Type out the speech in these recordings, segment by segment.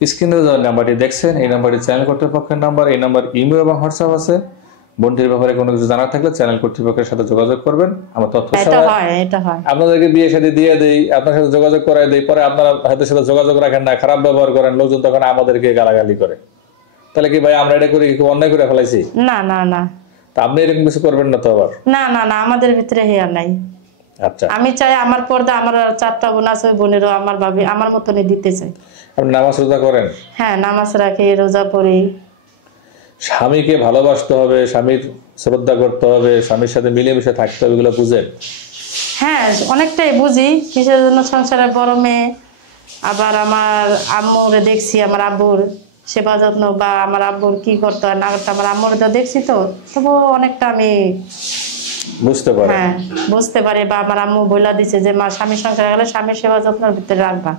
স্ক্রিনে যে নাম্বারটি দেখছেন এই নাম্বারটি চ্যানেল কর্তৃপক্ষের নাম্বার। এই নাম্বার ইমেল এবং হোয়াটসঅ্যাপ আছে। বোনটির ব্যাপারে কোনো কিছু জানার থাকলে চ্যানেল কর্তৃপক্ষের সাথে যোগাযোগ করবেন। আমার তথ্য আপনাদেরকে বিয়ে শাদী দিয়ে দেই, আপনার সাথে যোগাযোগ করাই দেই, পরে আপনারা হাতের সাথে যোগাযোগ রাখেন না, খারাপ ব্যবহার করেন, লোকজন তখন আমাদেরকে গালাগালি করে। তাহলে কি ভাই আমরা এটা করে কি অন্যায় করে ফেলাইছি? না না না, তা আপনি এরকম কিছু করবেন না তো আবার? না না না, আমাদের ভিতরে হেয়া নাই। আচ্ছা, আমি চাই আমার পর্দা, আমার 4টা বোন আছে, বোনেরও আমার ভাবি আমার মতনই দিতে চাই। আপনি নামাজ রোজা করেন? হ্যাঁ, নামাজ রাখি, রোজা পড়ি। স্বামীকে ভালোবাসতে হবে, স্বামীর শ্রদ্ধা করতে হবে, স্বামীর সাথে মিলেমিশে থাকতে হবে, এগুলো বুঝেন? হ্যাঁ, অনেকটাই বুঝি। কিসের জন্য সংসারে বড় মেয়ে, আবার আমার আম্মুরে দেখছি, আমার আব্বুর সেবা যত্ন বা আমার আব্বুর কি করতে হয় না করতে, আমার আম্মুরে তো দেখছি, তো তবু অনেকটা আমি বুঝতে পারি। হ্যাঁ বুঝতে পারি। বা আমার আম্মু বইলা দিছে যে মা, স্বামীর সংসারে গেলে স্বামীর সেবা যত্নের ভিতরে রাখবা,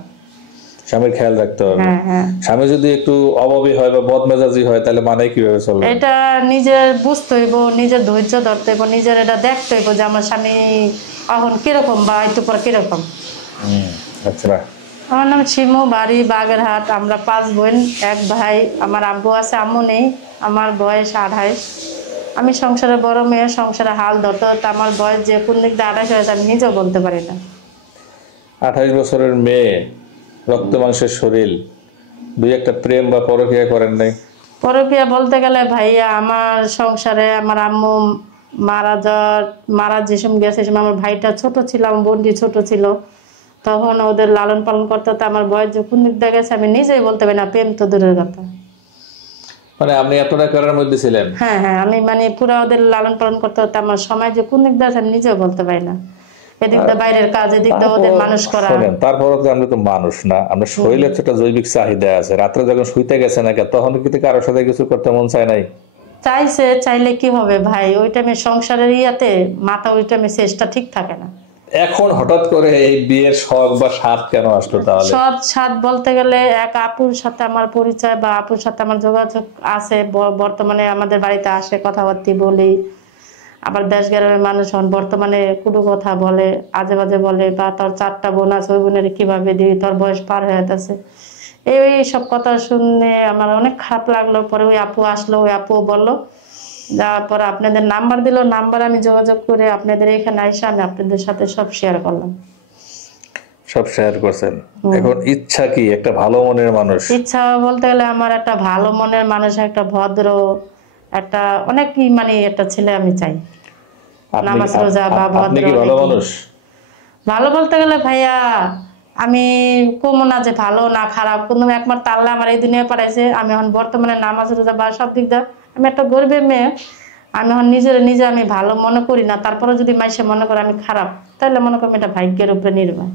স্বামীর খেয়াল রাখতে হবে। হ্যাঁ হ্যাঁ। স্বামী যদি একটু অভাবী হয় বা বদমেজাজি হয় তাহলে মানে কিভাবে চলবে? এটা নিজের বুঝতে হইব, নিজের ধৈর্য ধরতে হইব, নিজের এটা দেখতে হইব যে আমার স্বামী এখন কিরকম বা একটু পর কিরকম। আচ্ছা, আমার নাম শিমু, বাড়ি বাগেরহাট। আমরা 5 বোন, 1 ভাই। আমার আব্বু আছে, আম্মু নেই। আমার বয়স 28। আমি সংসারে বড় মেয়ে, সংসারে হাল ধরতে ধরতে আমার বয়স যে কোন দিক দিয়ে 28 হয়েছে আমি নিজেও বলতে পারি না। 28 বছরের মেয়ে, রক্ত মাংসের শরীর, দুই একটা প্রেম বা পরকীয়া করেন নাই? পরকীয়া বলতে গেলে ভাইয়া, আমার সংসারে আমার আম্মু মারা যে সময় গেছে, সময় আমার ভাইটা ছোট ছিল, আমার বোনটি ছোট ছিল, তখন ওদের লালন পালন করতে হতো। আমার বয়স যে কোন দিক দিয়ে গেছে আমি নিজেই বলতে পারি না, প্রেম তো দূরের কথা। মানে আপনি এতটা করার মধ্যে ছিলেন? হ্যাঁ হ্যাঁ, আমি মানে পুরো ওদের লালন পালন করতে হতো। আমার সময় যে কোন দিক দিয়ে আছে আমি নিজেও বলতে পারি না। এদিক দিয়ে বাইরের কাজ, এদিক দিয়ে ওদের মানুষ করা। শোনেন, তারপরে তো আমরা তো মানুষ না, আমরা শরীরের একটা জৈবিক চাহিদা আছে। রাত্রে যখন শুইতে গেছে না তখন কিন্তু কারোর সাথে কিছু করতে মন চায় নাই? চাইলে কি হবে ভাই, ওই টাইমে সংসারের ইয়াতে মাথা, ওই টাইমে চেষ্টা ঠিক থাকে না। এখন হঠাৎ করে এই বিয়ের শখ বা স্বাদ কেন আসলো তাহলে? স্বাদ বলতে গেলে এক আপুর সাথে আমার পরিচয় বা আপুর সাথে আমার যোগাযোগ আছে, বর্তমানে আমাদের বাড়িতে আসে, কথাবার্তা বলি। আবার দেশ গ্রামের মানুষ বর্তমানে কুটু কথা বলে, আজে বাজে বলে, বা তোর 4টা বোন আছে, ওই বোনের কিভাবে দিই, তোর বয়স পার হয়ে যাচ্ছে, এই সব কথা শুনে আমার অনেক খারাপ লাগলো। পরে ওই আপু আসলো, ওই আপু বললো, যাওয়ার পরে আপনাদের নাম্বার দিল, নাম্বার আমি যোগাযোগ করে আপনাদের এখানে আইসা আমি আপনাদের সাথে সব শেয়ার করলাম। সব শেয়ার করছেন। এখন ইচ্ছা কি একটা ভালো মনের মানুষ? ইচ্ছা বলতে গেলে আমার একটা ভালো মনের মানুষ, একটা ভদ্র, একটা অনেক মানে একটা ছেলে আমি চাই, নামাজ রোজা বা ভদ্র। আপনি কি ভালো মানুষ? ভালো বলতে গেলে ভাইয়া, আমি কমো না যে ভালো না খারাপ, কিন্তু একমাত্র আল্লাহ আমার এই দুনিয়ায় পাঠাইছে। আমি এখন বর্তমানে নামাজ রোজা বা সব দিক দিয়ে আমি একটা গরিবের মেয়ে। আমি এখন নিজে আমি ভালো মনে করি না, তারপরে যদি মাইসে মনে করে আমি খারাপ, তাহলে মনে করি এটা ভাগ্যের উপরে নির্ভর।